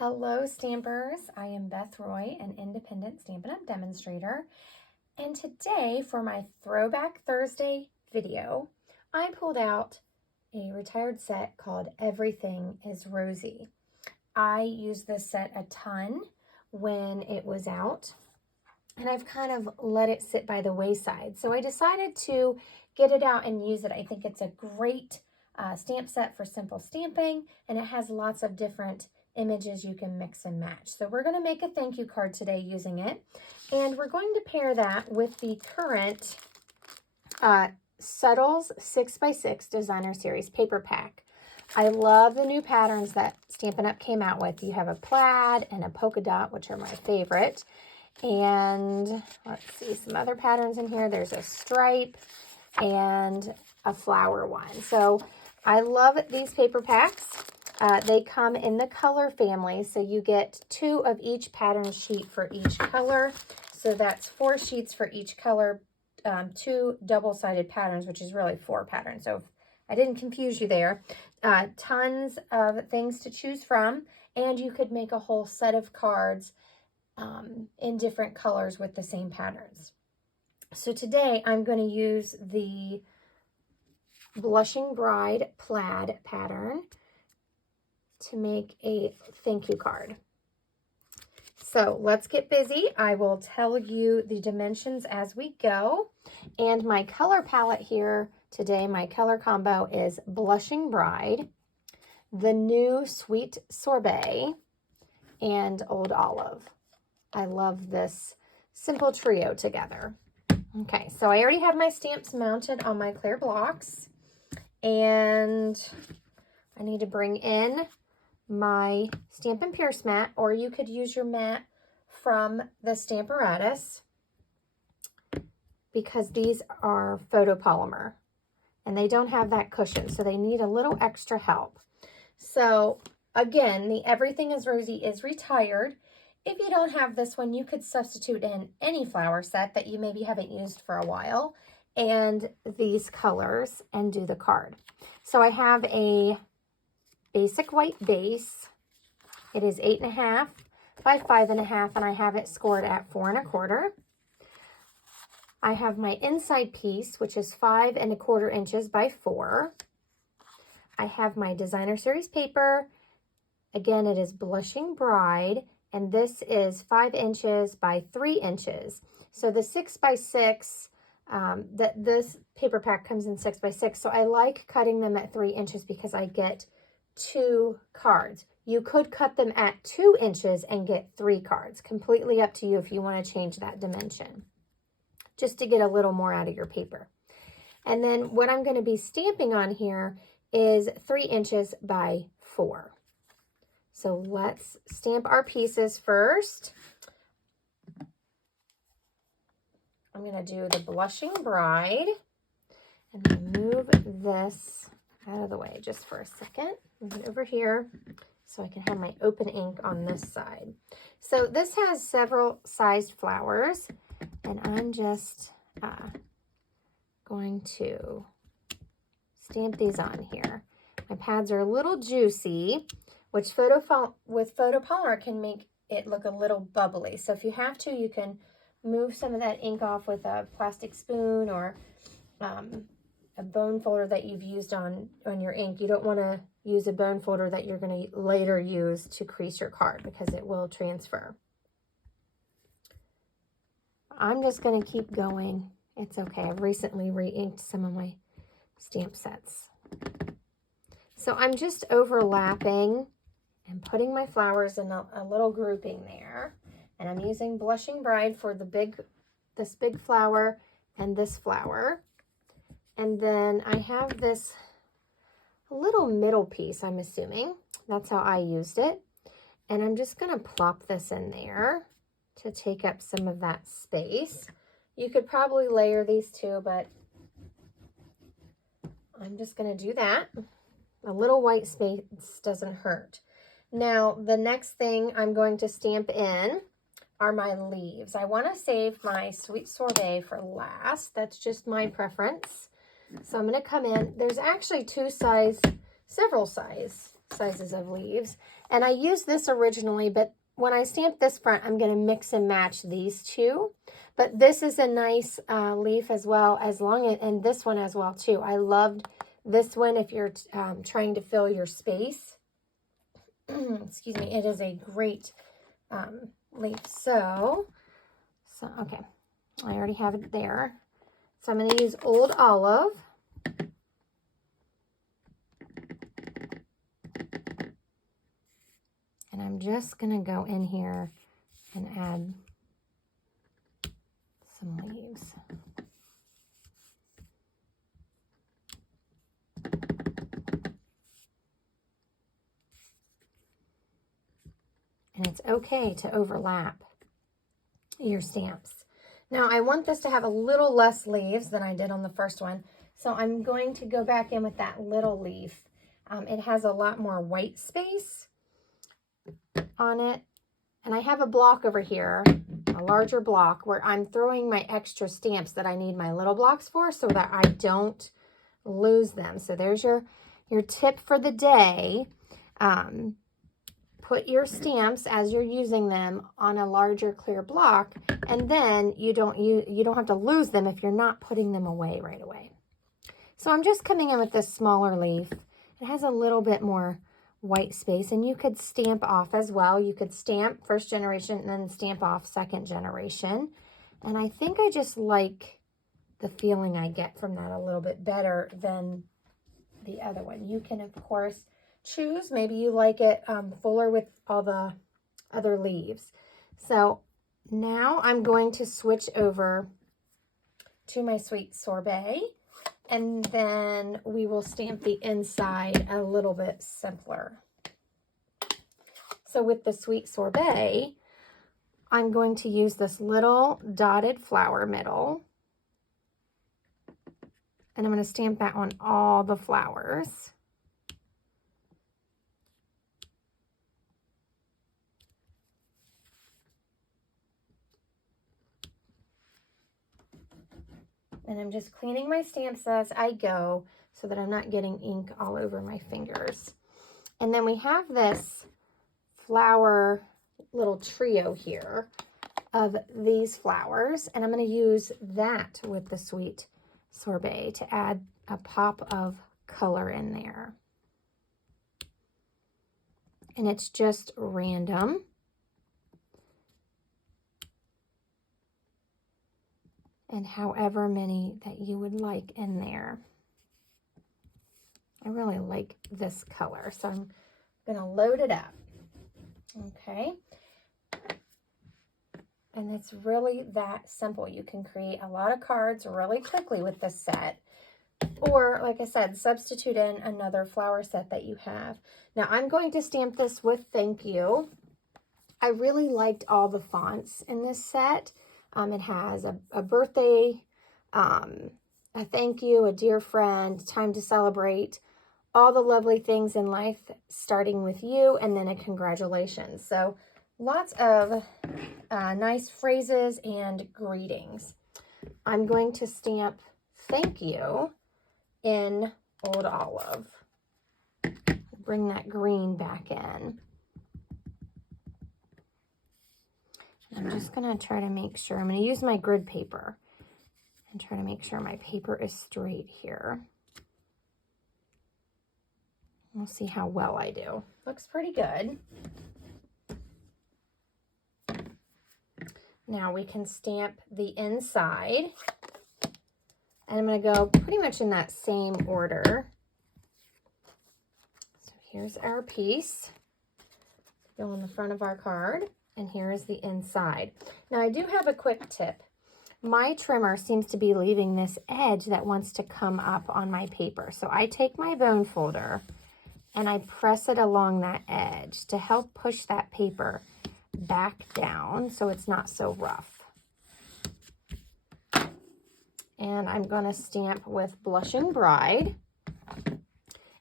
Hello Stampers, I am Beth Roy, an independent Stampin' Up! Demonstrator, and today for my Throwback Thursday video, I pulled out a retired set called Everything is Rosy. I used this set a ton when it was out, and I've kind of let it sit by the wayside. So I decided to get it out and use it. I think it's a great stamp set for simple stamping, and it has lots of different images you can mix and match. So we're going to make a thank you card today using it, and we're going to pair that with the current Settles 6x6 Designer Series paper pack. I love the new patterns that Stampin' Up! Came out with. You have a plaid and a polka dot, which are my favorite. And let's see, some other patterns in here. There's a stripe and a flower one. So I love these paper packs. They come in the color family, so you get 2 of each pattern sheet for each color. So that's 4 sheets for each color, 2 double-sided patterns, which is really 4 patterns. So if I didn't confuse you there. Tons of things to choose from, and you could make a whole set of cards in different colors with the same patterns. So today I'm going to use the Blushing Bride plaid pattern to make a thank you card. So let's get busy. I will tell you the dimensions as we go. And my color palette here today, my color combo is Blushing Bride, the new Sweet Sorbet, and Old Olive. I love this simple trio together. Okay, so I already have my stamps mounted on my clear blocks, and I need to bring in my Stampin' Pierce mat, or you could use your mat from the Stamparatus, because these are photopolymer and they don't have that cushion, so they need a little extra help. So again, the Everything is Rosy is retired. If you don't have this one, you could substitute in any flower set that you maybe haven't used for a while and these colors and do the card. So I have a basic white base. It is 8.5 by 5.5, and I have it scored at 4 1/4. I have my inside piece, which is 5 1/4 inches by 4. I have my Designer Series paper. Again, it is Blushing Bride, and this is 5 inches by 3 inches. So the 6x6, this paper pack comes in 6x6, so I like cutting them at 3 inches because I get 2 cards. You could cut them at 2 inches and get 3 cards. Completely up to you if you want to change that dimension, just to get a little more out of your paper. And then what I'm going to be stamping on here is 3 inches by 4. So let's stamp our pieces first. I'm going to do the Blushing Bride, and move this out of the way just for a second. Move it over here so I can have my open ink on this side. So this has several sized flowers, and I'm just going to stamp these on here. My pads are a little juicy, which with photopolymer can make it look a little bubbly. So if you have to, you can move some of that ink off with a plastic spoon or a bone folder that you've used on your ink. You don't want to use a bone folder that you're going to later use to crease your card, because it will transfer. I'm just going to keep going. It's okay. I've recently re-inked some of my stamp sets. So I'm just overlapping and putting my flowers in a little grouping there. And I'm using Blushing Bride for this big flower and this flower. And then I have this little middle piece, I'm assuming. That's how I used it. And I'm just going to plop this in there to take up some of that space. You could probably layer these too, but I'm just going to do that. A little white space doesn't hurt. Now, the next thing I'm going to stamp in are my leaves. I want to save my Sweet Sorbet for last. That's just my preference. So I'm going to come in. There's actually several size sizes of leaves. And I used this originally, but when I stamp this front, I'm going to mix and match these two. But this is a nice leaf as well, and this one as well too. I loved this one if you're trying to fill your space. Excuse me, it is a great leaf. So okay, I already have it there. So I'm going to use Old Olive. And I'm just going to go in here and add some leaves. And it's okay to overlap your stamps. Now I want this to have a little less leaves than I did on the first one. So I'm going to go back in with that little leaf. It has a lot more white space on it. And I have a block over here, a larger block, where I'm throwing my extra stamps that I need my little blocks for so that I don't lose them. So there's your tip for the day. Put your stamps as you're using them on a larger clear block, and then you don't have to lose them if you're not putting them away right away. So I'm just coming in with this smaller leaf. It has a little bit more white space, and you could stamp off as well. You could stamp first generation and then stamp off second generation. And I think I just like the feeling I get from that a little bit better than the other one. You can, of course, choose. Maybe you like it fuller with all the other leaves. So now I'm going to switch over to my Sweet Sorbet, and then we will stamp the inside a little bit simpler. So with the Sweet Sorbet, I'm going to use this little dotted flower middle, and I'm going to stamp that on all the flowers. And I'm just cleaning my stamps as I go so that I'm not getting ink all over my fingers. And then we have this flower little trio here of these flowers. And I'm going to use that with the Sweet Sorbet to add a pop of color in there. And it's just random. And however many that you would like in there. I really like this color, so I'm going to load it up. Okay. And it's really that simple. You can create a lot of cards really quickly with this set. Or, like I said, substitute in another flower set that you have. Now, I'm going to stamp this with Thank You. I really liked all the fonts in this set. It has a birthday, a thank you, a dear friend, time to celebrate, all the lovely things in life, starting with you, and then a congratulations. So lots of nice phrases and greetings. I'm going to stamp Thank You in Old Olive. Bring that green back in. I'm just going to try to make sure, I'm going to use my grid paper and try to make sure my paper is straight here. We'll see how well I do. Looks pretty good. Now we can stamp the inside. And I'm going to go pretty much in that same order. So here's our piece. Go on the front of our card. And here is the inside. Now I do have a quick tip. My trimmer seems to be leaving this edge that wants to come up on my paper. So I take my bone folder and I press it along that edge to help push that paper back down so it's not so rough. And I'm going to stamp with Blushing Bride.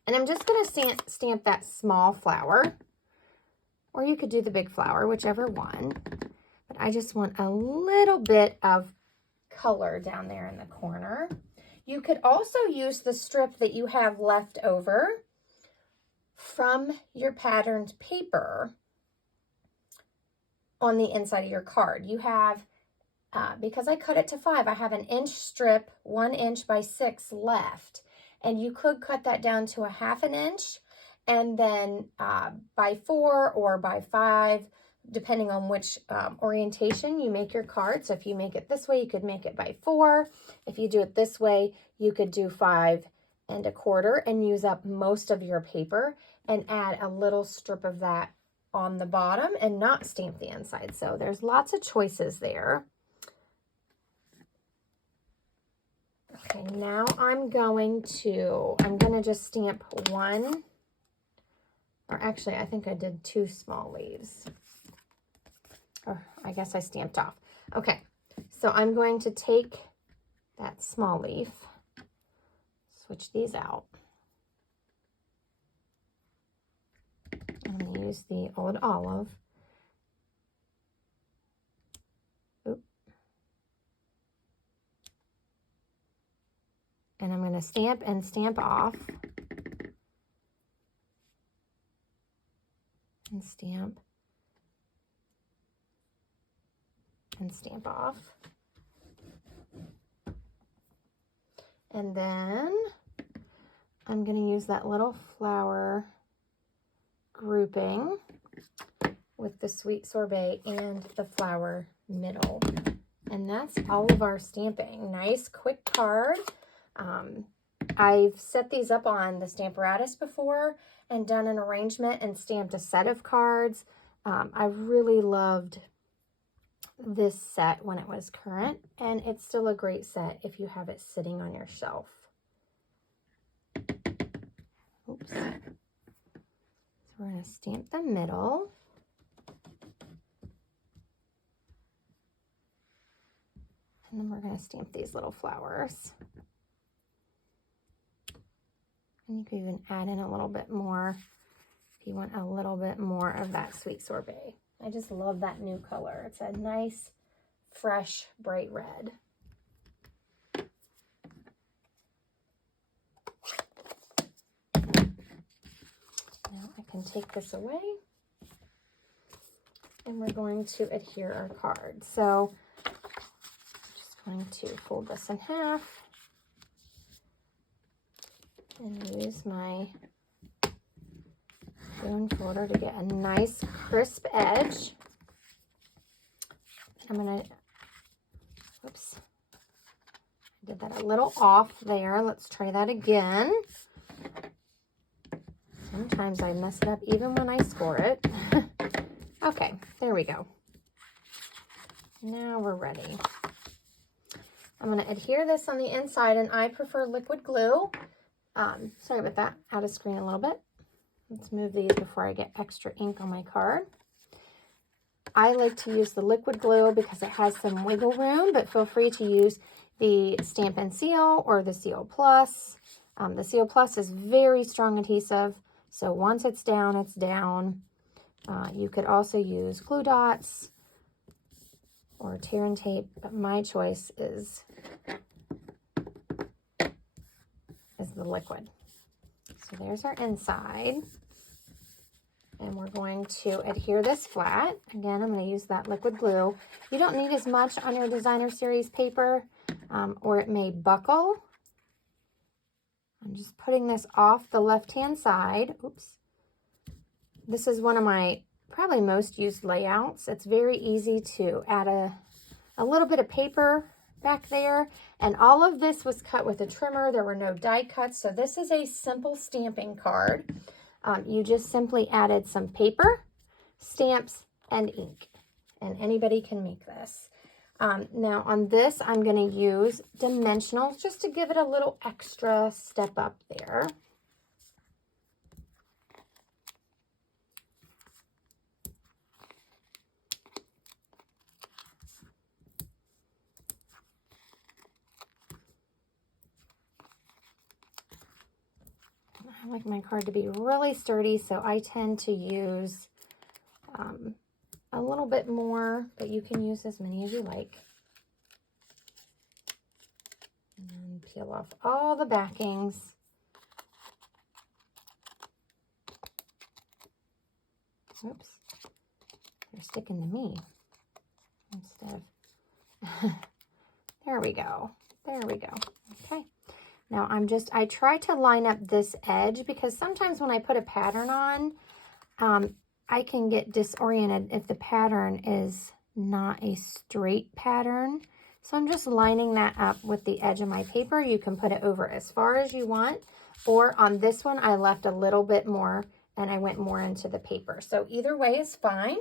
And I'm just going to stamp that small flower. Or you could do the big flower, whichever one. But I just want a little bit of color down there in the corner. You could also use the strip that you have left over from your patterned paper on the inside of your card. You have, because I cut it to 5, I have an inch strip, 1 inch by 6 left. And you could cut that down to a 1/2 inch and then by 4 or by 5, depending on which orientation you make your card. So if you make it this way, you could make it by 4. If you do it this way, you could do 5 1/4 and use up most of your paper and add a little strip of that on the bottom and not stamp the inside. So there's lots of choices there. Okay, now I'm going to just stamp 1, or actually I think I did 2 small leaves. Or I guess I stamped off. Okay, so I'm going to take that small leaf, switch these out. I'm going to use the old olive. Oop. And I'm going to stamp and stamp off. And stamp. And stamp off. And then I'm going to use that little flower grouping with the sweet sorbet and the flower middle. And that's all of our stamping. Nice quick card. I've set these up on the Stamparatus before and done an arrangement and stamped a set of cards. I really loved this set when it was current, and it's still a great set if you have it sitting on your shelf. Oops. So we're going to stamp the middle. And then we're going to stamp these little flowers. And you can even add in a little bit more if you want a little bit more of that sweet sorbet. I just love that new color. It's a nice, fresh, bright red. Now I can take this away. And we're going to adhere our card. So I'm just going to fold this in half and use my spoon folder to get a nice crisp edge. I'm going to, whoops, I did that a little off there. Let's try that again. Sometimes I mess it up even when I score it. Okay, there we go. Now we're ready. I'm going to adhere this on the inside, and I prefer liquid glue. Sorry about that, out of screen a little bit. Let's move these before I get extra ink on my card. I like to use the liquid glue because it has some wiggle room, but feel free to use the Stampin' Seal or the Seal Plus. The Seal Plus is very strong adhesive, so once it's down, it's down. You could also use glue dots or tear and tape, but my choice is the liquid. So there's our inside. And we're going to adhere this flat. Again, I'm going to use that liquid glue. You don't need as much on your designer series paper, or it may buckle. I'm just putting this off the left-hand side. Oops. This is one of my probably most used layouts. It's very easy to add a little bit of paper back there. And all of this was cut with a trimmer. There were no die cuts. So this is a simple stamping card. You just simply added some paper, stamps, and ink. And anybody can make this. Now on this, I'm going to use dimensionals just to give it a little extra step up there. I like my card to be really sturdy, so I tend to use a little bit more, but you can use as many as you like. And peel off all the backings. Oops. They're sticking to me instead of, there we go. There we go. Okay. Now I try to line up this edge because sometimes when I put a pattern on, I can get disoriented if the pattern is not a straight pattern. So I'm just lining that up with the edge of my paper. You can put it over as far as you want, or on this one, I left a little bit more and I went more into the paper. So either way is fine,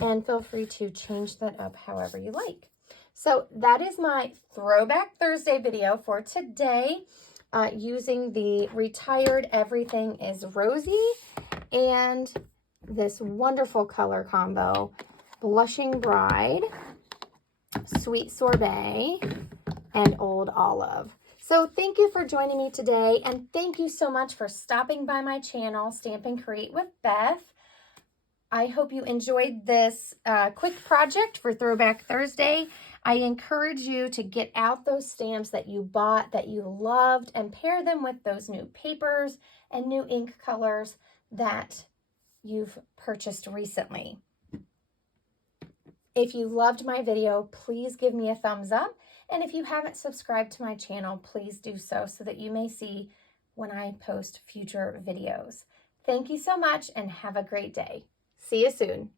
and feel free to change that up however you like. So that is my Throwback Thursday video for today, using the Retired Everything is Rosy and this wonderful color combo, Blushing Bride, Sweet Sorbet, and Old Olive. So thank you for joining me today, and thank you so much for stopping by my channel, Stamp and Create with Beth. I hope you enjoyed this quick project for Throwback Thursday. I encourage you to get out those stamps that you bought, that you loved, and pair them with those new papers and new ink colors that you've purchased recently. If you loved my video, please give me a thumbs up. And if you haven't subscribed to my channel, please do so that you may see when I post future videos. Thank you so much and have a great day. See you soon.